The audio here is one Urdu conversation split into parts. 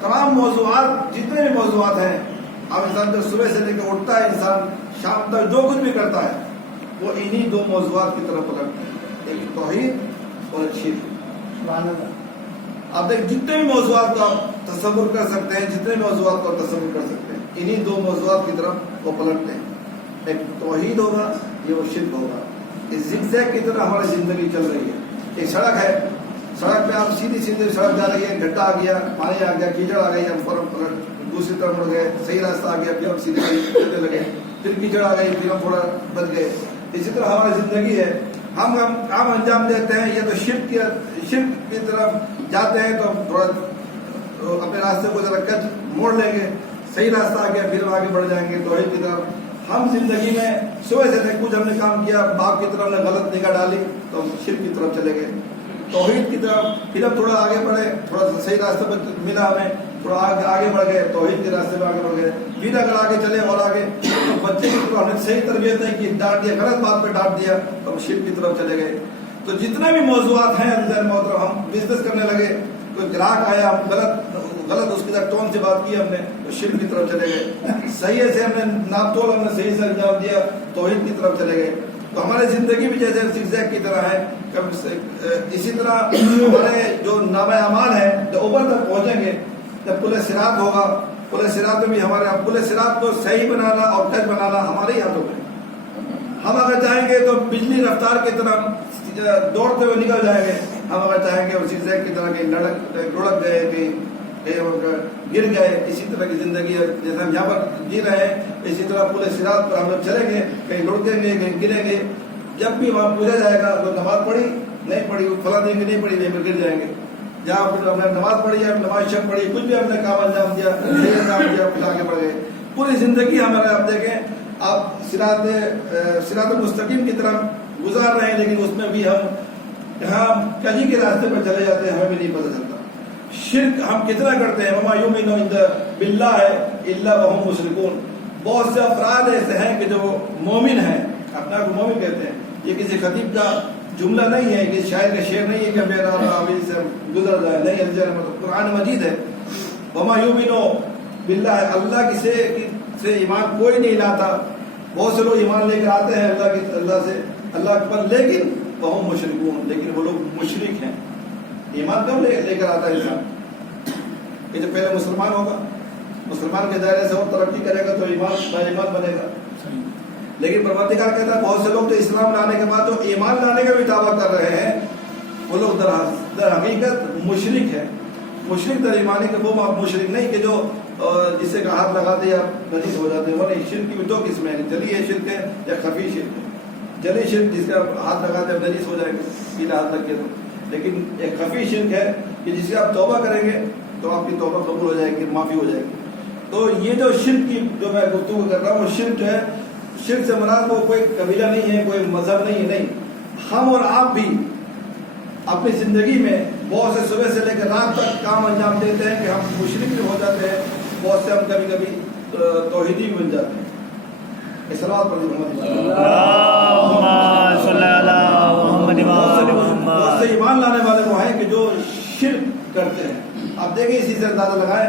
تمام موضوعات جتنے بھی موضوعات ہیں، اب انسان جب صبح سے لے کے اٹھتا ہے انسان شام تک جو کچھ بھی کرتا ہے وہ انہی دو موضوعات کی طرف پلٹتا ہے، ایک توحید اور ایک شرک۔ آپ دیکھ جتنے بھی موضوعات کو آپ تصور کر سکتے ہیں، جتنے موضوعات کو آپ تصور کر سکتے ہیں، انہی دو موضوعات کی طرف وہ پلٹتے ہیں، ایک توحید ہوگا یہ وہ شرک ہوگا۔ اس زگزیگ کی طرح ہماری زندگی چل رہی ہے۔ ایک سڑک ہے، سڑک پہ آپ سیدھی سڑک جا رہی ہے، گڈھا آ گیا، پانی آ گیا، کیچڑ آ گئی، ہم فوراً دوسری طرف مڑ گئے، صحیح راستہ آ گیا، پھر ہم سیدھے چلنے لگے، پھر کیچڑ آ گئی، پھر ہم تھوڑا بچ گئے۔ اسی طرح ہماری زندگی ہے، ہم کام انجام دیتے ہیں یا تو شرک کی طرف جاتے ہیں تو تھوڑا اپنے راستے کو ذرا کچھ موڑ لیں گے، صحیح راستہ آ گیا، پھر آگے بڑھ جائیں گے توحید کی طرف۔ ہم زندگی میں صبح سے کچھ ہم نے کام کیا، باپ کی طرف نے غلط نگاہ ڈالی تو ہم شرک کی طرف چلے گئے، توحید کی طرف۔ پھر ہم تھوڑا آگے بڑھے، تھوڑا صحیح راستے پر ملا ہمیں، تھوڑا آگے بڑھ گئے، توحید کے راستے پہ آگے بڑھ گئے۔ پھر اگر آگے چلے اور آگے تو بچے کی طرف ہم نے صحیح تربیت نہیں کی، ڈانٹ دیا، غلط بات پہ ڈانٹ دیا تو ہم شرک کی طرف چلے گئے۔ تو جتنے بھی موضوعات ہیں محترم، ہم بزنس کرنے لگے، کوئی گراہک آیا، ہم غلط اس کے ساتھ ٹون سے بات کی ہم نے تو شرک کی طرف چلے گئے۔ صحیح سے ہم نے ناپ تول ہم نے صحیح سے انجام دیا، توحید کی طرف چلے گئے۔ تو ہماری زندگی بھی جیسے زگزیگ کی طرح ہے، اسی طرح ہمارے جو نامہ اعمال ہیں جو اوپر تک پہنچیں گے، جب پل صراط ہوگا، پل صراط میں بھی ہمارے پل صراط کو صحیح بنانا اور کج بنانا ہمارے ہی ہاتھوں میں۔ ہم اگر چاہیں گے تو بجلی رفتار کی طرح دوڑتے ہوئے نکل جائیں گے، ہم اگر چاہیں گے اور زگزیگ کی طرح کہیں لڑک گئے، کہیں گر گئے، اسی طرح کی زندگی ہے۔ جیسے ہم یہاں پر جی رہے ہیں اسی طرح پورے صراط پر ہم لوگ چلیں گے، کہیں لڑکیں گے، کہیں گریں گے۔ جب بھی وہاں پوچھا جائے گا تو نماز پڑھی نہیں پڑھی، فلاں دن کی نہیں پڑھی، نہیں گر جائیں گے۔ جہاں پھر ہم نے نماز پڑھی ہے، نماز شک پڑھی، کچھ بھی ہم نے کام انجام دیا، صحیح انجام دیا، پھر آگے بڑھ گئے۔ پوری زندگی ہمارے آپ دیکھیں، آپ صراط مستقیم کی طرف گزار رہے ہیں، لیکن اس میں بھی ہم یہاں کجی کے راستے پر چلے جاتے ہیں، ہمیں بھی نہیں پتہ چلتا۔ شرک ہم کتنا کرتے ہیں، وما یؤمن باللہ الا وهم مشرکون۔ بہت سے افراد ایسے ہیں کہ جو مومن ہیں، اپنا کو مومن کہتے ہیں۔ یہ کسی خطیب کا جملہ نہیں ہے، کسی شاعر کا شعر نہیں ہے کہ میرا عابد سے گزر جائے، نہیں، مطلب قرآن مجید ہے۔ وما یؤمن باللہ، اللہ سے ایمان کوئی نہیں لاتا۔ بہت سے لوگ ایمان لے کر آتے ہیں اللہ پر، لیکن وہ مشرکون، لیکن وہ لوگ مشرک ہیں۔ ایمان کب لے کر آتا ہے انسان؟ کہ جب پہلے مسلمان ہوگا، مسلمان کے دائرے سے اور ترقی کرے گا تو ایمان بنے گا۔ لیکن پروردگار کہتا ہے بہت سے لوگ تو اسلام لانے کے بعد جو ایمان لانے کا بھی دعویٰ کر رہے ہیں، وہ لوگ در حقیقت مشرک ہے۔ مشرک در ایمانی کے وہ مشرک نہیں کہ جو جسے کا ہاتھ لگاتے یا نجس ہو جاتے ہیں، وہ نہیں۔ شرک کی بھی دو قسمیں ہیں، جلی شرک ہے یا خفی شرک ہے۔ جلی شرک جس کا ہاتھ لگاتے ہیں نجس ہو جائے گا، سیدھا ہاتھ لگ کے تو۔ لیکن ایک خفی شرک ہے کہ جس سے آپ توبہ کریں گے تو آپ کی توبہ قبول ہو جائے گی، معافی ہو جائے گی۔ تو یہ جو شرک کی جو میں گفتگو کر رہا ہوں، وہ شرک جو ہے، شرک سے مراد وہ کوئی قبیلہ نہیں ہے، کوئی مذہب نہیں ہے، نہیں۔ ہم اور آپ بھی اپنی زندگی میں بہت سے صبح سے لے کر رات تک کام انجام دیتے ہیں کہ ہم مشرک بھی ہو جاتے ہیں، بہت سے ہم کبھی کبھی توحیدی بھی بن جاتے ہیں۔ صلوات پڑھیں بہت سے ایمان لانے والے وہ ہیں کہ جو شرک کرتے ہیں۔ آپ دیکھیں، اسی سے اندازہ لگائیں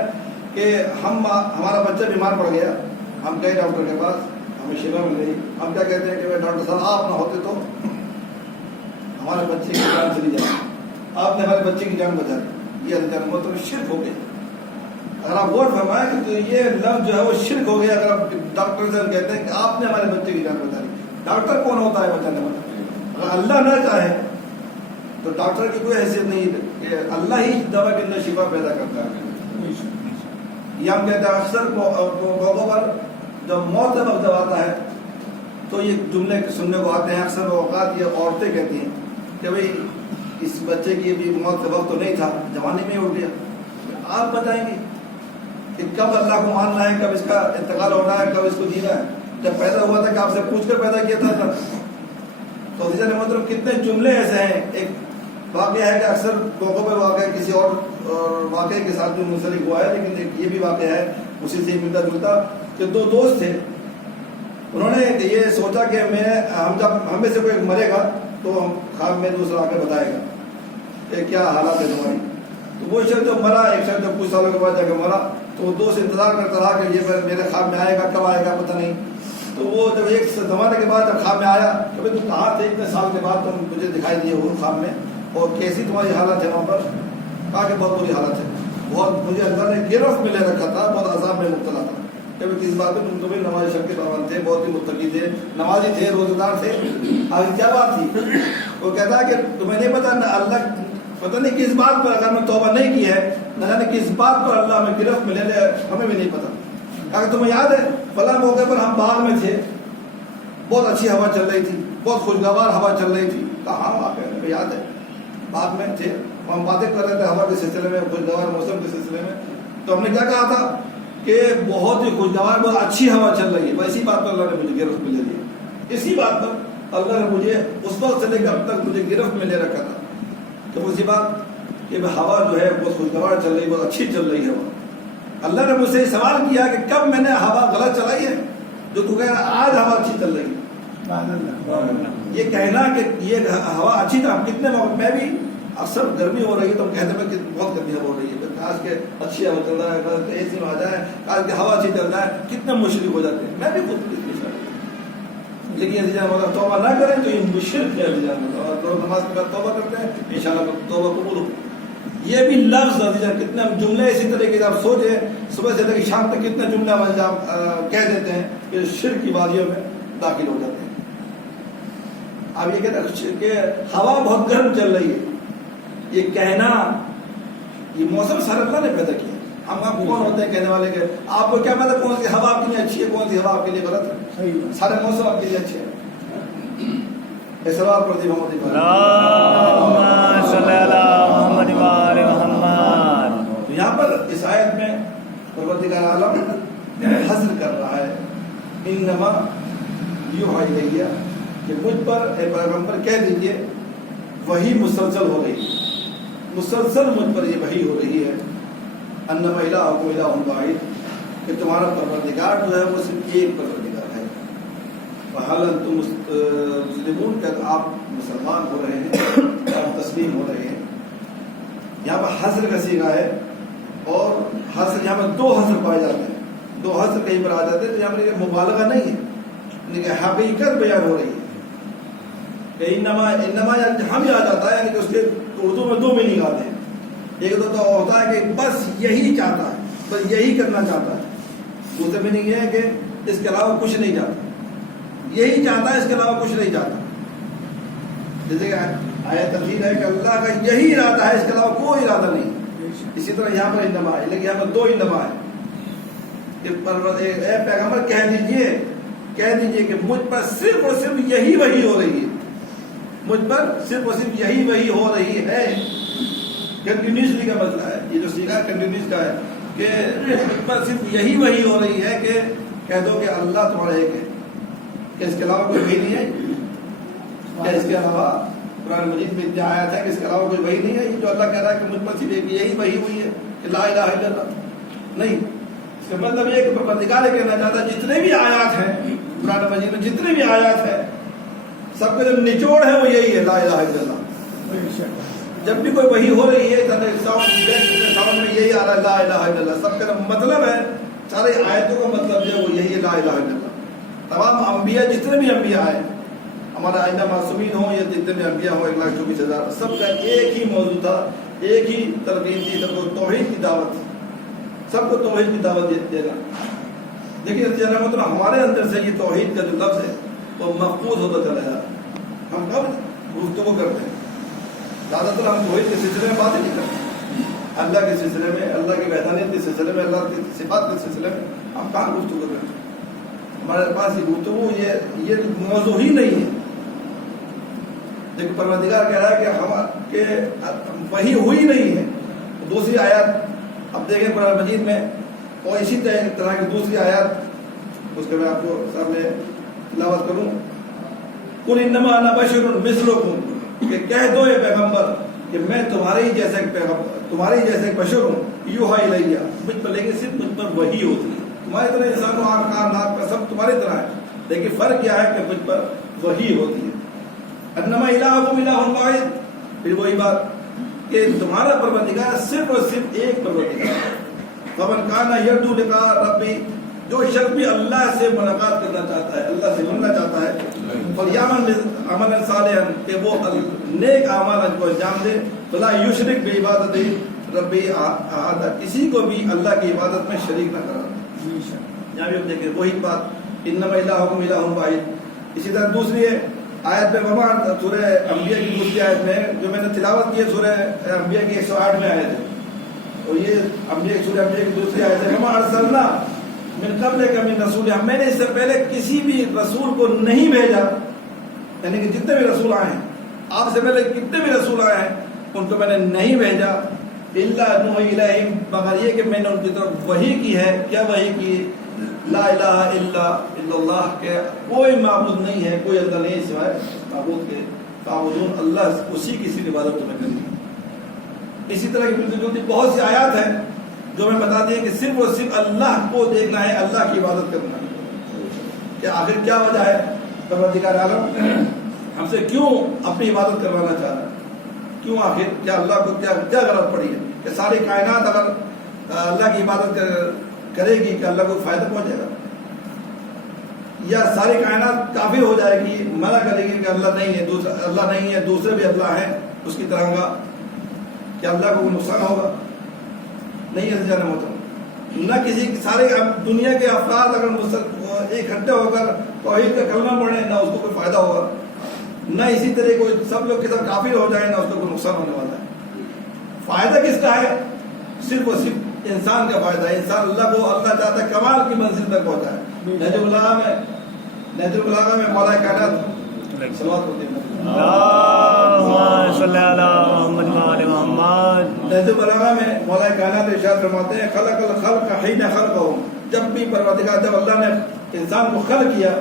کہ ہمارا بچہ بیمار پڑ گیا، ہم گئے ڈاکٹر کے پاس، ہمیں شفا مل گئی، ہم کیا کہتے ہیں کہ ڈاکٹر صاحب آپ نہ ہوتے تو ہمارے بچے کی جان چلی جائے، آپ نے ہمارے بچے کی جان بچا دی۔ یہ مطلب شرک ہو گیا۔ اگر آپ غور فرمائیں تو یہ لفظ جو ہے وہ شرک ہو گیا۔ اگر آپ ڈاکٹر سے کہتے ہیں کہ آپ نے ہمارے بچے کی جان بچا دی، ڈاکٹر کون ہوتا ہے بچانے والا؟ اگر اللہ نہ چاہے تو ڈاکٹر کی کوئی حیثیت نہیں کہ اللہ ہی دوا کے اندر شفا پیدا کرتا ہے۔ یہ ہم کہتے ہیں اکثر موقعوں پر جب موت کا وقت آتا ہے تو یہ جملے سننے کو آتے ہیں، اکثر اوقات یہ عورتیں کہتی ہیں کہ بھئی اس بچے کی بھی موت کا وقت تو نہیں تھا، جوانی میں اٹھ گیا۔ آپ بتائیں گے کہ کب اللہ کو ماننا ہے، کب اس کا انتقال ہونا ہے، کب اس کو جینا ہے؟ جب پیدا ہوا تھا کہ آپ سے پوچھ کر پیدا کیا تھا؟ تو مطلب کتنے جملے ایسے ہیں۔ ایک واقعہ ہے کہ اکثر لوگوں پہ واقعہ کسی اور واقعے کے ساتھ بھی منسلک ہوا ہے، لیکن ایک یہ بھی واقعہ ہے اسی سے ملتا جلتا کہ دو دوست تھے، انہوں نے یہ سوچا کہ جب ہم میں سے کوئی مرے گا تو ہم خواب میں دوسرا آ کے بتائے گا کہ کیا حالات ہے تمہاری۔ تو وہ شخص جو مرا، ایک شخص جو کچھ سالوں کے بعد جا کے مرا، تو وہ دوست انتظار کرتا رہا کہ یہ میرے خواب میں آئے گا، کب آئے گا پتہ نہیں. تو وہ جب ایک زمانے کے بعد جب خواب میں آیا کہ بھائی تم کہاں تھے اتنے سال کے بعد تم مجھے دکھائی دیے وہ خواب میں، اور کیسی تمہاری حالت ہے وہاں پر؟ کہا کہ بہت بری حالت ہے، بہت مجھے اللہ نے گرفت میں لے رکھا تھا، بہت عذاب میں مبتلا تھا. کہ کس بات میں تم تو بھی نماز شب کے پابند تھے، بہت ہی متقی تھے، نمازی تھے، روزہ دار تھے، آگے کیا بات تھی؟ وہ کہتا ہے کہ تمہیں نہیں پتا، نہ اللہ پتہ نہیں کس بات پر، اگر میں توبہ نہیں کی ہے نہ جانے کس بات پر اللہ ہمیں گرفت میں لے لے، ہمیں بھی نہیں پتا. اگر تمہیں یاد ہے فلاں موقع پر ہم باغ میں تھے، بہت اچھی ہوا چل رہی تھی، بہت خوشگوار ہوا چل رہی تھی. کہاں واقعہ ہمیں یاد ہے، باغ میں تھے، ہم باتیں کر رہے تھے ہوا کے سلسلے میں، خوشگوار موسم کے سلسلے میں. تو ہم نے کیا کہا تھا کہ بہت ہی خوشگوار، بہت اچھی ہوا چل رہی ہے. اسی بات پر اللہ نے مجھے گرفت میں لے لیا. اسی بات پر اللہ نے مجھے اس وقت سے لے کر اب تک مجھے گرفت میں لے رکھا تھا. تو اسی بات کہ ہوا جو ہے بہت خوشگوار چل رہی ہے، بہت اچھی چل رہی ہے. اللہ نے مجھ سے سوال کیا کہ کب میں نے ہوا غلط چلائی ہے جو تو کہہ رہا آج ہوا اچھی چل رہی ہے. یہ کہنا کہ یہ ہوا اچھی تھا، کتنے میں بھی اکثر گرمی ہو رہی ہے تو ہم کہتے ہیں کہ بہت گرمی ہو رہی ہے، کاش کے اچھی ہوا چل رہا ہے، اے سی میں آ جائے، کاش کے ہوا اچھی چل رہا ہے، کتنے مشرک ہو جاتے ہیں. میں بھی خود لیکن توبہ نہ کریں تو یہ مشرک ہے. اور نماز کے بعد توبہ کرتے ہیں انشاءاللہ توبہ قبول ہو. یہ بھی لفظ کتنے جملے اسی طرح کے آپ سوچیں، صبح سے لے کے شام تک کتنے جملے کہہ دیتے ہیں کہ شرک کی وادیوں میں داخل ہو جاتے ہیں. اب یہ کہتے ہیں کہ ہوا بہت گرم چل رہی ہے، یہ کہنا، یہ موسم سارے اللہ نے پیدا کیا. ہم آپ کون ہوتے ہیں کہنے والے کہ آپ کو کیا پتا کون سی ہوا آپ کے لیے اچھی ہے، کون سی ہوا آپ کے لیے غلط ہے؟ سارے موسم آپ کے لیے اچھے ہیں. اسلام پر دی محمد محمد. یہاں پر اس آیت میں پروردگار عالم حضر کر رہا ہے انما یوحی الیہ، کہ مجھ پر اے پیغمبر کہہ دیجئے وحی مسلسل ہو رہی ہے، مسلسل مجھ پر یہ وحی ہو رہی ہے. انما الہکم الہ واحد، کہ تمہارا پروردگار جو ہے وہ صرف ایک پروردگار ہے. فہل انتم مسلمون، کہ آپ مسلمان ہو رہے ہیں، آپ تسلیم ہو رہے ہیں. یہاں پر حضر کا صیغہ ہے، اور حضر یہاں پر دو حضر پائے جاتے ہیں، دو حضر کہیں پر آ جاتے ہیں. تو یہاں پر یہ مبالغہ نہیں ہے، لیکن حقیقت بیان ہو رہی ہے کہ انما ہم یہ آ جاتا ہے کہ اس کے اردو میں دو میننگ آتے ہیں. ایک تو ہوتا ہے کہ بس یہی چاہتا ہے، بس یہی کرنا چاہتا ہے. دوسرے میننگ یہ ہے کہ اس کے علاوہ کچھ نہیں چاہتا، یہی چاہتا ہے، اس کے علاوہ کچھ نہیں چاہتا. جیسے کہ آیت تفسیر ہے کہ اللہ کا یہی ارادہ ہے، اس کے علاوہ کوئی ارادہ نہیں. اسی طرح یہاں پر انما ہے، لیکن یہاں پر دو انما ہے کہ اے پیغمبر کہہ دیجئے کہ مجھ پر صرف اور صرف یہی وحی ہو رہی ہے، مجھ پر صرف اور صرف یہی وحی ہو رہی ہے. کنٹینیوسلی کا مسئلہ ہے، یہ جو سیکھا کنٹینیوس کا ہے کہ مجھ پر صرف یہی وحی ہو رہی ہے کہ کہہ دو کہ اللہ تمہارا ایک ہے، کہ اس کے علاوہ کوئی وحی نہیں ہے. کیا اس کے علاوہ قرآن مجید میں اتنے آیات ہے کہ اس کے علاوہ کوئی وحی نہیں ہے؟ جو اللہ کہہ رہا ہے کہ مجھ پر صرف ایک یہی وحی ہوئی ہے کہ لا الہ الا اللہ، نہیں. اس کا مطلب یہ کہ پروردگار کہنا چاہتا ہے جتنے بھی آیات ہیں قرآن مجید میں، جتنے بھی آیات ہیں، سب کا جو نچوڑ ہے وہ یہی ہے، لا الہ الا اللہ. جب بھی کوئی وحی ہو رہی ہے ساؤنڈ میں یہی آ رہا ہے، لا الہ الا اللہ. سب کا مطلب ہے، سارے آیتوں کا مطلب جو ہے وہ یہی ہے، لا الہ الا اللہ. تمام انبیاء، جتنے بھی انبیاء آئے، ہمارا آئندہ معصومین ہوں یا جتنے بھی انبیاء ہوں، 1,24,000، سب کا ایک ہی موضوع تھا، ایک ہی ترغیب تھی، سب کو توحید کی دعوت تھی، سب کو توحید کی دعوت دینا. لیکن مطلب ہمارے اندر سے یہ توحید کا جو لفظ ہے وہ محفوظ ہوتا چلا جا رہا. ہم کب گفتگو کرتے ہیں؟ زیادہ تر ہم توحید کے سلسلے میں باتیں نہیں کرتے، اللہ کے سلسلے میں، اللہ کی وحدانیت کے سلسلے میں، اللہ کی صفات کے سلسلے میں ہم کہاں گفتگو کرتے ہیں؟ ہمارے پاس یہ گفتگو یہ موضوع ہی نہیں ہے. لیکن پروردگار کہہ رہا ہے کہ وحی ہوئی نہیں ہے. دوسری آیات اب دیکھیں قرآن مجید میں، اور اسی طرح کی دوسری آیات، اس کے میں آپ کو سامنے تلاوت کروں. قل انما انا بشر مثلکم، کہ کہہ دو اے پیغمبر کہ میں تمہارے ہی جیسے ایک بشر ہوں. یوحی الیہ، مجھ پر، لیکن صرف مجھ پر وحی ہوتی ہے. تمہاری طرح انسانوں آنکھ کان ناک کا سب تمہاری طرح ہے، لیکن فرق کیا ہے کہ مجھ پر وحی ہوتی ہے. انما الہکم الہ واحد. پھر وہی بات کہ تمہارا پروردگار صرف اور صرف ایک پروردگار ہے. فمن کان یرجو لقاء ربی، جو شخص بھی اللہ سے ملاقات کرنا چاہتا ہے، اللہ سے ملنا چاہتا ہے، فلیعمل عملا صالحا، کہ وہ نیک اعمال کو انجام دے، فلا یشرک بعبادت ربی احد، کسی کو بھی اللہ کی عبادت میں شریک نہ کرا. یہاں بھی ہم دیکھیں وہی بات، انما الہکم الہ واحد. اسی طرح دوسری ہے آیت میں وما، سورہ انبیاء کی دوسری آیت میں جو میں نے تلاوت کی ہے سورہ انبیاء کی 108 میں آیت ہے، اور یہ سورہ انبیاء کی دوسری آیت ہے، وما ارسلنا من قبلک من رسول، میں نے اس سے پہلے کسی بھی رسول کو نہیں بھیجا، یعنی کہ جتنے بھی رسول آئے ہیں آپ سے پہلے کتنے بھی رسول آئے ہیں ان کو میں نے نہیں بھیجا، الا نوحی الیہم، مگر یہ کہ میں نے ان کی طرف وحی کی ہے. کیا وحی کی؟ لا الہ الا اللہ، کہ کوئی معبود نہیں ہے، کوئی اللہ نہیں سوائے معبود کے، تعبدون اللہ، اسی کی صرف عبادت تمہیں کرنی ہے. اسی طرح کی ملتی جلتی بہت سی آیات ہیں جو میں بتا دیا کہ صرف اور صرف اللہ کو دیکھنا ہے، اللہ کی عبادت کرنا ہے. کہ آخر کیا وجہ ہے پروردگار عالم ہم سے کیوں اپنی عبادت کروانا چاہ رہا ہے؟ کیوں آخر کیا اللہ کو کیا غرض پڑی ہے کہ ساری کائنات اگر اللہ کی عبادت کرے گی کہ اللہ کو فائدہ پہنچے گا، یا ساری کائنات کافر ہو جائے گی، منع کرے گی کہ اللہ نہیں ہے، دوسرے بھی اللہ ہیں اس کی طرح کا، کہ اللہ کو کوئی نقصان ہوگا؟ نہیں ہے جانا ہوتا. نہ کسی سارے دنیا کے افراد اگر اکٹھے ہو کر توحید کا کلمہ پڑھیں نہ اس کو کوئی فائدہ ہوگا، نہ اسی طرح کوئی سب لوگ کے سب کافر ہو جائیں نہ اس کو کوئی نقصان ہونے والا ہے. فائدہ کس کا ہے؟ صرف اور صرف انسان کا فائدہ ہے. انسان اللہ کو اللہ چاہتا ہے کمال کی منزل تک پہنچائے. نہج البلاغہ میں مولا کائنات صلوات ہوتی ہے، اللہم صلی علی محمد وعلی محمد. نہج البلاغہ میں مولا کائنات ارشاد فرماتے ہیں خلق الخلق حین خلقہ، جب بھی پروردگار جب اللہ نے انسان کو خلق کیا،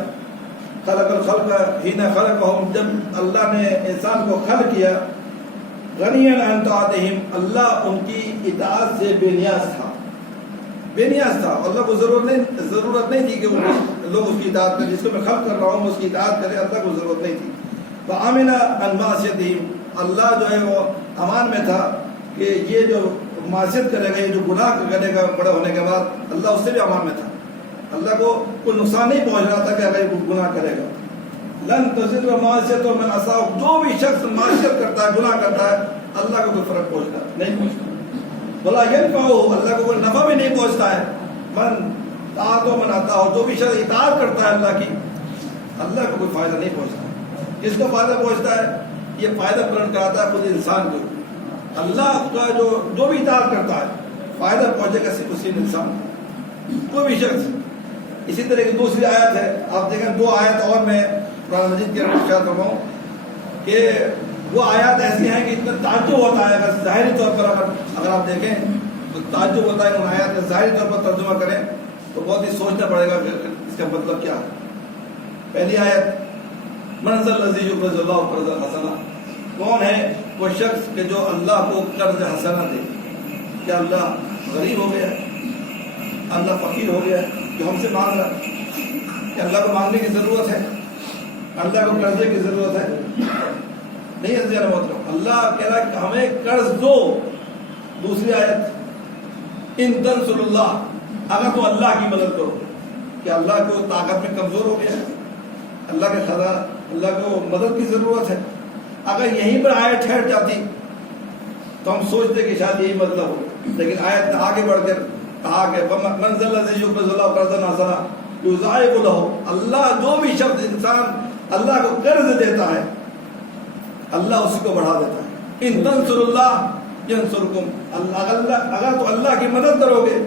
خلق الخلق حین خلقہ، جب اللہ نے انسان کو خلق کیا، غنی عن طاعتہم، اللہ ان کی اطاعت سے بے نیاز تھا، اللہ کو ضرورت نہیں تھی کہ وہ لوگ اس کی اطاعت کریں. جس کو میں خلق کر رہا ہوں اس کی اطاعت کرے، اللہ کو ضرورت نہیں تھی. فآمن عن معصیتہم، اللہ جو ہے وہ امان میں تھا کہ یہ جو معصیت کرے گا، یہ جو گناہ کرے گا بڑا ہونے کے بعد، اللہ اس سے بھی امان میں تھا. اللہ کو کوئی نقصان نہیں پہنچ رہا تھا کہ اگر یہ گناہ کرے گا. لن تزر معصیت من عصا، جو بھی شخص معصیت کرتا ہے، گناہ کرتا ہے، اللہ کو کوئی فرق پہنچتا نہیں پہنچتا. بلا ینفعہ، اللہ کو کوئی نفع بھی نہیں پہنچتا ہے. من طاعت و من عطا، جو بھی شخص اطاعت کرتا ہے اللہ کی، اللہ کو کوئی فائدہ نہیں پہنچتا. کس کو فائدہ پہنچتا ہے؟ یہ فائدہ پلٹ کراتا ہے خود انسان کو. اللہ کا جو بھی اطاعت کرتا ہے فائدہ پہنچے گا صرف اسی انسان کو، کوئی بھی شخص. اسی طرح کی دوسری آیت ہے، آپ دیکھیں 2 آیت اور میں قرآن مجید کے اندر ارشاد فرماؤں کہ وہ آیات ایسی ہیں کہ اتنا تعجب ہوتا ہے. اگر ظاہری طور پر اگر آپ دیکھیں تو تعجب ہوتا ہے. ان آیات کا ظاہری طور پر ترجمہ کریں تو بہت ہی سوچنا پڑے گا کہ اس کا مطلب کیا ہے. پہلی آیت، من ذا الذی یقرض اللہ قرضا حسنا، کون ہے وہ شخص کہ جو اللہ کو قرض حسنا دے؟ کیا اللہ غریب ہو گیا؟ اللہ فقیر ہو گیا جو ہم سے مانگ رہا؟ کہ اللہ کو مانگنے کی ضرورت ہے؟ اللہ کو قرضے کی ضرورت ہے؟ نہیں ہے زیادہ مطلب. اللہ کہہ رہا ہے کہ ہمیں قرض دو. دوسری آیت، ان تنصر اللہ، اگر تو اللہ کی مدد کرو. کہ اللہ کو طاقت میں کمزور ہو گیا ہے، اللہ کے خدا، اللہ کو مدد کی ضرورت ہے. اگر یہیں پر آیت ٹھہر جاتی تو ہم سوچتے کہ شاید یہی مطلب ہو، لیکن آیت آگے بڑھ کر کہا کہ من ذا الذی یقرض اللہ قرضا حسنا یضاعف لہ، اللہ جو بھی شخص انسان اللہ کو قرض دیتا ہے اللہ اسی کو بڑھا دیتا ہے. ان تنصر اللہ ینصرکم، اگر تو اللہ کی مدد کرو گے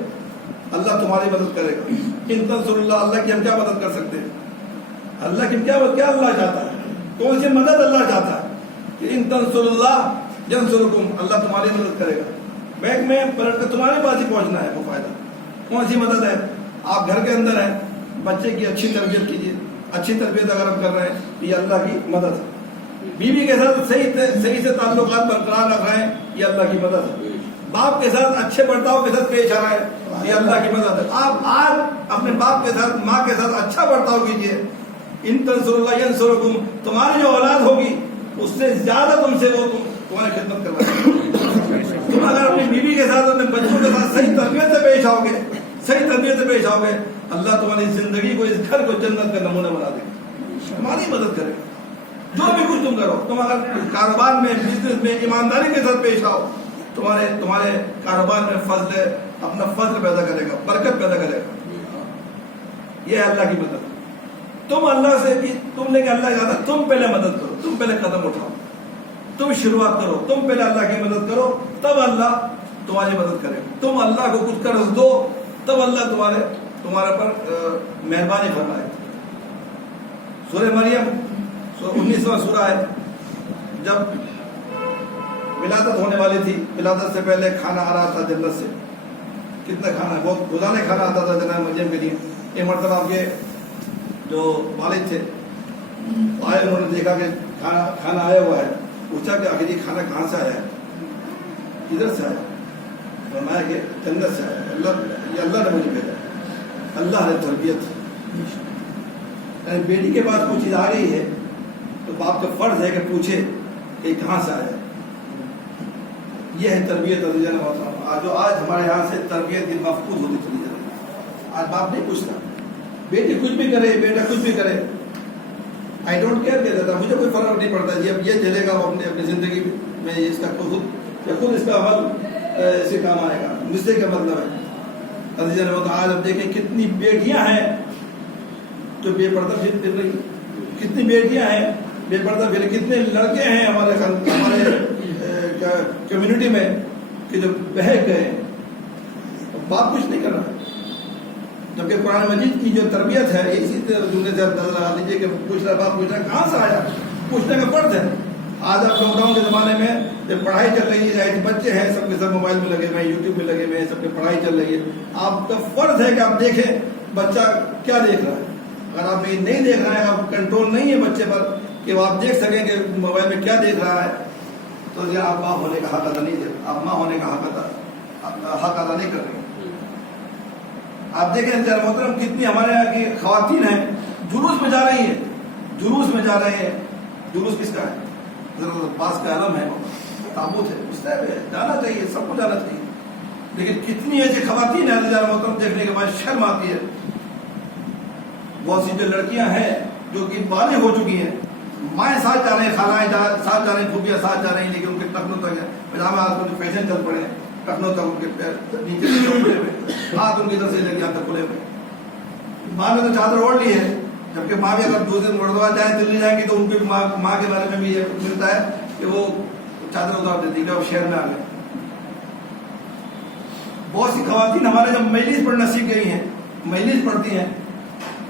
اللہ تمہاری مدد کرے گا. ان تنصر اللہ، اللہ کی ہم کیا مدد کر سکتے ہیں؟ اللہ کی کیا اللہ چاہتا ہے؟ کون سی مدد اللہ چاہتا ہے؟ کہ ان تنصر اللہ ینصرکم، اللہ تمہاری مدد کرے گا. بینک میں پلٹ کر تمہارے پاس ہی پہنچنا ہے وہ فائدہ. کون سی مدد ہے؟ آپ گھر کے اندر ہیں، بچے کی اچھی تربیت کیجیے. اچھی تربیت اگر ہم کر رہے ہیں تو یہ اللہ کی مدد ہے. بیوی کے ساتھ صحیح سے تعلقات برقرار رکھ رہے ہیں، یہ اللہ کی مدد ہے. باپ کے ساتھ اچھے برتاؤ کے ساتھ پیش آ رہا ہے، یہ اللہ کی مدد ہے. آپ آج اپنے باپ کے ساتھ، ماں کے ساتھ اچھا برتاؤ کیجیے. ان تنصر اللہ ینصرکم، تمہاری جو اولاد ہوگی اس سے زیادہ تم سے وہ تمہاری خدمت کروائے. اگر اپنی بیوی کے ساتھ اپنے بچوں کے ساتھ صحیح تربیت سے پیش آؤ گے، صحیح تربیت سے پیش آؤ گے، اللہ تمہاری زندگی کو، اس گھر کو جنت کا نمونہ بنا دے گا، تمہاری مدد کرے گا۔ جو بھی کچھ تم کرو، تم اگر کاروبار میں، بزنس میں ایمانداری کے ساتھ پیش آؤ، تمہارے کاروبار میں فضل، اپنا فضل پیدا کرے گا، برکت پیدا کرے گا۔ یہ ہے اللہ کی مدد۔ تم اللہ سے، تم نے کہ اللہ کہا تھا تم پہلے مدد کرو، تم پہلے قدم اٹھاؤ، تم شروعات کرو، تم پہلے اللہ کی مدد کرو، تب اللہ تمہاری مدد کرے گا۔ تم اللہ کو کچھ قرض دو، تب اللہ تمہارے پر مہربانی فرمائے۔ سورہ مریم 19واں سورہ ہے۔ جب ولادت ہونے والی تھی، ولادت سے پہلے کھانا آ رہا تھا جنت سے، کتنا کھانا، بہت روزانہ کھانا آتا تھا جناب مریم کے لیے۔ ایک مرتبہ آپ کے جو والد تھے آئے، انہوں نے دیکھا کہ کھانا آیا ہوا ہے، پوچھا کہ آخر یہ کھانا کہاں سے آیا ہے، کدھر سے آیا؟ فرمایا کہ جنت سے آیا، یہ اللہ نے مجھے بھیجا، اللہ نے تربیت۔ یعنی بیٹی کے پاس کوئی چیز آ گئی ہے تو باپ کا فرض ہے کہ پوچھے کہ کہاں سے آیا۔ یہ ہے تربیت عزیزان محترم، جو آج ہمارے یہاں سے تربیت کی مفقود ہوتی چلی جا رہی ہے۔ آج باپ نہیں پوچھتا، بیٹی کچھ بھی کرے، بیٹا کچھ بھی کرے، آئی ڈونٹ کیئر کہہ دیتا، مجھے کوئی فرق نہیں پڑتا جی، اب یہ چلے گا اپنی زندگی میں، اس کا خود اس کا عمل اسے کام آئے گا، مجھ سے کیا مطلب ہے۔ عزیزان محترم، آج اب دیکھیں کتنی بیٹیاں ہیں جو بے پردہ پھر رہی، کتنی بیٹیاں ہیں بے پردہ پھر، کتنے لڑکے ہیں ہمارے کمیونٹی میں کہ جو بہک گئے، باپ کچھ نہیں کر رہا۔ جبکہ قرآن مجید کی جو تربیت ہے، اسی جملے سے نظر لگا لیجیے کہ پوچھ رہا باپ، پوچھ رہا کہاں سے آیا، پوچھنے کا فرض ہے۔ آج آپ لاک ڈاؤن کے زمانے میں جب پڑھائی چل رہی ہے، بچے ہیں سب کے سب موبائل میں لگے ہوئے ہیں، یوٹیوب میں لگے ہوئے ہیں، سب کی پڑھائی چل رہی ہے، آپ کا فرض ہے کہ آپ دیکھیں بچہ کیا دیکھ رہا ہے۔ اگر آپ یہ نہیں دیکھ رہے ہیں، آپ کنٹرول نہیں ہے بچے پر کہ وہ آپ دیکھ سکیں کہ موبائل میں کیا دیکھ رہا ہے، تو یہ آپ ماں ہونے کا حق ادا نہیں دے، آپ ماں ہونے کا حق ادا نہیں کر رہے ہیں۔ آپ دیکھیں محترم کتنی ہمارے یہاں کی خواتین ہیں جلوس میں جا رہی ہیں، جلوس میں جا رہے ہیں۔ جلوس کس کا ہے؟ پاس کا علم ہے، تابوت ہے، اس طرح جانا چاہیے، سب کو جانا چاہیے، لیکن کتنی ایسی خواتین ہیں محترم دیکھنے کے بعد شرم آتی ہے۔ بہت سی جو لڑکیاں ہیں جو کہ بالغ ہو چکی ہیں، مائیں ساتھ جا رہے ہیں، خالائیں ساتھ جا رہی ہیں، پھوپھیاں ساتھ جا رہی ہیں، لیکن ان کے ٹخنوں تک پجامے آج کل فیشن چل پڑے ہیں، ٹخنوں تک ان کے پیر نیچے سے کھلے ہوئے، ہاتھ ان کی طرف سے لے کے یہاں تک کھلے ہوئے۔ ماں نے تو چادر اوڑھ لی ہے، جبکہ ماں بھی اگر 2 دن مردوا جائیں دلی جائیں گی تو ان کی ماں کے بارے میں بھی یہ ملتا ہے کہ وہ چادر اتار دیتی ہے، وہ شہر میں آ گئے۔ بہت سی خواتین ہمارے جب مجلس پڑھنا سیکھ گئی ہیں، مجلس پڑھتی ہیں،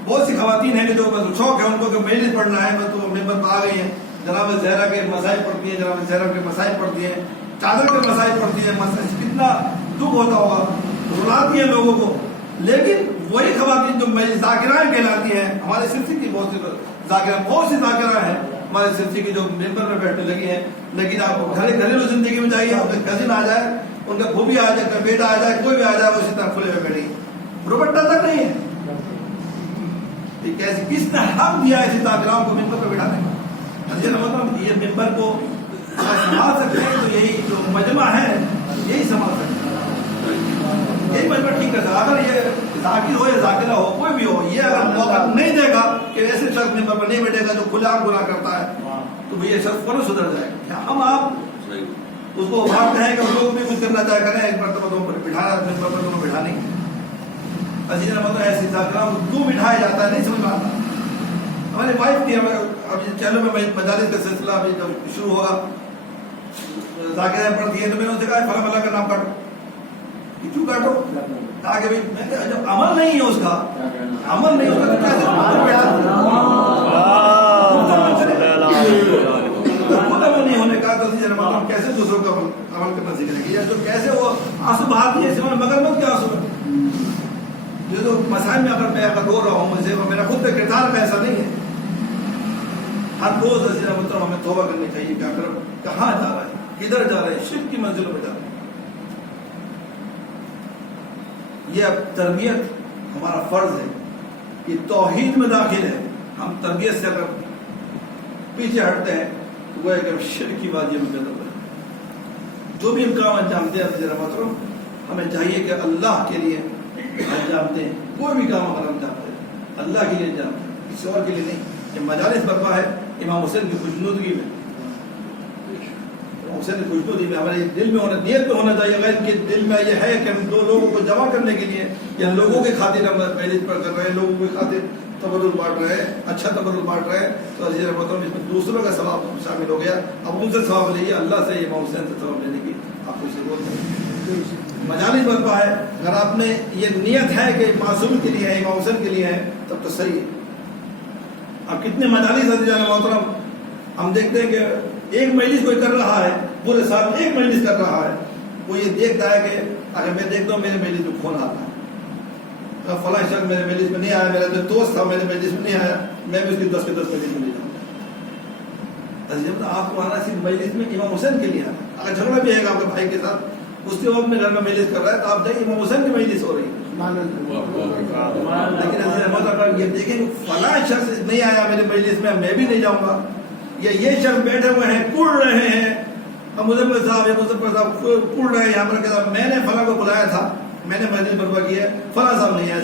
بہت سی خواتین ہیں کہ جو شوق ہے ان کو کہ مجلس پڑھنا ہے، بس وہ ممبر پر آ گئی ہیں، جناب زہرا کے مسائل پڑھتی ہیں، جناب زہرا کے مسائل پڑھتی ہیں، چادر کے مسائل پڑھتی ہیں، کتنا دکھ ہوتا ہوگا، رلاتی ہیں لوگوں کو۔ لیکن وہی خواتین جو ذاکرائیں کہلاتی ہیں، ہمارے سلسلے کی بہت سی ذاکرائیں ہیں ہمارے سلسلے کی جو ممبر میں بیٹھنے لگی ہیں، لیکن آپ گھریلو زندگی میں جائیے، آپ کا کزن آ جائے، ان کا پھوپھی آ جائے، کا بیٹا آ جائے، کوئی بھی آ جائے، وہ اسی طرح کھلے ہوئے بیٹھے گی، روبٹا تک نہیں ہے۔ کیسے کس نے حق دیا ایسی ذاکراؤں کو ممبر پہ بٹھانے کا؟ مطلب یہ ممبر کو سنبھال سکتے ہیں تو یہی جو مجمع ہے یہی سنبھال سکتے ہیں، یہی مجمع ٹھیک ہے۔ اگر یہ ذاکر ہو یا ذاکرہ ہو، کوئی بھی ہو، یہ اگر موقع نہیں دے گا کہ ایسے شخص ممبر پر نہیں بیٹھے گا جو کھلا گناہ کرتا ہے، تو یہ شخص فوراً سدھر جائے گا۔ ہم آپ اس کو ابھارتے ہیں کہ لوگ بھی کچھ کرنا چاہے کریں، ایک مرتبہ تم پر بٹھانا، ممبر پر تمہیں بٹھانے کی عزیز مطلب ایسی ذاکراؤں کو کیوں بٹھایا جاتا ہے نہیں سمجھ میں آتا۔ ہماری وائف کی ابھی چینل میں مجالس کا سلسلہ ابھی جب شروع ہوگا، ذاکریں پڑھتی ہیں، تو میں نے ان سے کہا فلاں فلاں کا نام کاٹو، کیوں کاٹو؟ تاکہ جب عمل نہیں ہے اس کا، عمل نہیں ہوگا تو کیسے عمل نہیں ہونے کا تو ہم کیسے دوسروں کا عمل کرنا سیکھیں گے؟ یا جو کیسے وہ آنسو بہاتی ہے مگر مت کے آنسو ہے، یہ تو مسائل میں اگر میں رو رہا ہوں، مجھے میرا خود کا کردار میں ایسا نہیں ہے۔ ہر روز عزیزِ محترم ہمیں توبہ کرنی چاہیے کہ اگر کہاں جا رہے ہیں، کدھر جا رہے ہیں، شرک کی منزلوں میں جا رہے ہیں۔ یہ اب تربیت ہمارا فرض ہے، یہ توحید میں داخل ہے۔ ہم تربیت سے اگر پیچھے ہٹتے ہیں تو وہ ایک شرک کی وادی میں پیدا ہوتا ہے۔ جو بھی ہم کام انجام دیں میرا محترم ہمیں چاہیے کہ اللہ کے لیے انجام دیں. کوئی بھی کام اگر انجام دیں اللہ کے لیے انجام دیں, کسی اور کے لیے نہیں. یہ مجالس برپا ہے امام حسین کی خوشنودگی میں, حسین کی خوشنودگی میں ہمارے دل میں ہونا, نیت میں ہونا چاہیے. اگر ان کے دل میں یہ ہے کہ ہم دو لوگوں کو جمع کرنے کے لیے یا لوگوں کے خاطر ہم مجلس پر کر رہے ہیں, لوگوں کے خاطر تبرک بانٹ رہے ہیں, اچھا تبرک بانٹ رہے ہیں, تو عزیز محترم اس میں دوسروں کا ثواب شامل ہو گیا. اب ان سے ثواب لیجیے, اللہ سے امام حسین سے ثواب لینے کی آپ کو ضرورت ہے. مجالس برپا ہے, اگر آپ نے یہ نیت ہے کہ معصوم کے لیے ہے, امام حسین کے لیے ہے, تب تو صحیح ہے. اب کتنے مجالس عزیز محترم ہم دیکھتے ہیں کہ ایک مجلس کوئی کر رہا ہے, پورے سال میں ایک مجلس کر رہا ہے, وہ یہ دیکھتا ہے کہ اگر میں دیکھتا ہوں میرے مجلس میں کون آتا ہے, فلاں شخص میرے مجلس میں نہیں آیا, میرا جو دوست تھا میرے مجلس میں نہیں آیا, میں بھی اس کی 10 کے 10 مجلس میں نہیں جاؤں. آپ کو آنا صرف مجلس میں امام حسین کے لیے آنا. اگر جھگڑا بھی ہے آپ کے بھائی کے ساتھ, اس کے وقت میں گھر میں مجلس کر رہا ہے, تو آپ جائیں امام حسین کی مجلس ہو رہی ہے. لیکن اگر یہ دیکھیں فلاں شخص نہیں آیا میرے مجلس میں بھی نہیں جاؤں گا, یا یہ شخص بیٹھے ہوئے ہیں پڑھ رہے ہیں, مظفر صاحب پڑھ رہے ہیں یہاں پر, کہ میں نے فلاں کو بلایا تھا, میں نے مجلس برپا کی ہے, فلاں صاحب نہیں آئے,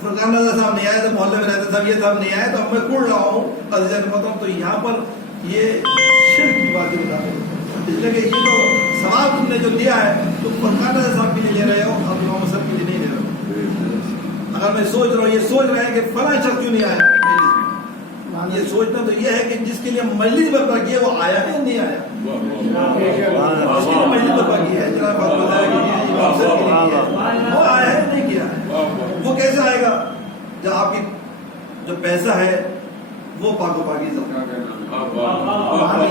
فرقان رضا صاحب نہیں آئے, تو محلے میں رہتے صاحب یہ صاحب نہیں آئے, تو اب میں پڑھ رہا ہوں عزیز محترم. تو یہاں پر یہ شرک کی باتیں بتاتے ہیں, اس لیے کہ یہ تو ثواب تم نے جو لیا ہے تو فرقان رضا صاحب کے لیے لے رہے ہو, اب امام حسین کے لیے نہیں لے رہے ہو. اگر میں سوچ رہا ہوں, یہ سوچ رہے ہیں کہ فلاں شخص کیوں نہیں آیا, یہ سوچنا تو یہ ہے کہ جس کے لیے مجلس برپا کی ہے وہ آیا ہے نہیں آیا. جس کے لیے مجلس برپا کی ہے, جناب وہ آیا ہے نہیں کیا ہے. وہ کیسے آئے گا جب آپ کی جو پیسہ ہے وہ پاک و پاکیزہ,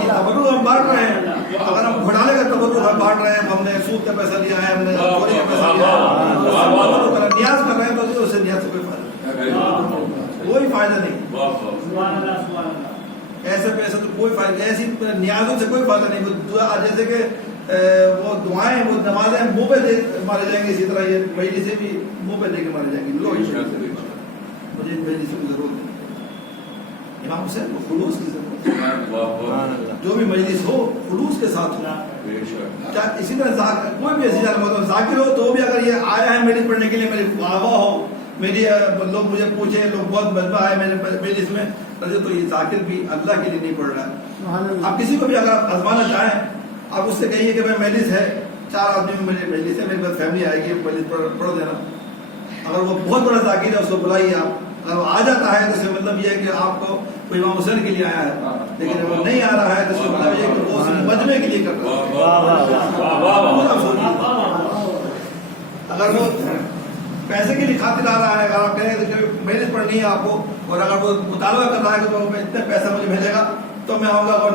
تبرک ہم بانٹ رہے ہیں. اگر ہم گھوٹالے کا تبرک ہم بانٹ رہے ہیں, ہم نے سود کا پیسہ لیا ہے, ہم نے چوری کا پیسہ لیا ہے, نیاز کر رہے ہیں, تو اسے نیاز سے کوئی فائدہ نہیں. ایسے پیسے تو کوئی فائدہ, ایسی نیازوں سے کوئی فائدہ نہیں. جیسے کہ وہ دعائیں, وہ نمازیں منہ پہ دے مارے جائیں گے, اسی طرح یہ مجلس سے بھی منہ پہ دے کے مارے جائیں گے. مجھے مجلس کی ضرورت ہے. امام حسین کو خلوص کی ضرورت ہے. جو بھی مجلس ہو خلوص کے ساتھ ہو. اسی طرح کوئی بھی عزیز مطلب ذاکر ہو, تو بھی اگر یہ آیا ہے مجلس پڑھنے کے لیے, میری واہ ہو, میری لوگ مجھے پوچھے, لوگ بہت مجمع ہے میرے مجلس میں, تو یہ ذاکر بھی اللہ کے لیے نہیں پڑھ رہا ہے. آپ کسی کو بھی اگر آپ آزمانا چاہیں, آپ اس سے کہیے کہ میں مجلس ہے, 4 آدمی میں میری مجلس ہے, میری پاس فیملی آئے گی, مجلس پڑھ دینا. اگر وہ بہت بڑا ذاکر ہے اس کو بلائیے آپ. اگر وہ آ جاتا ہے تو اس کا مطلب یہ ہے کہ آپ کو کوئی امام حسین کے لیے آیا ہے, لیکن اگر وہ نہیں آ رہا ہے تو اس کا مطلب یہ ہے کہ وہ مجمع کے لیے کر رہا ہے. اگر وہ پیسے کے لیے خاطر آ رہا ہے, اگر آپ کہیں کہ محنت پڑھنی ہے آپ کو, اور اگر وہ مطالبہ کر رہا ہے کہ اتنے پیسہ مجھے بھیجے گا تو میں آؤں گا, اور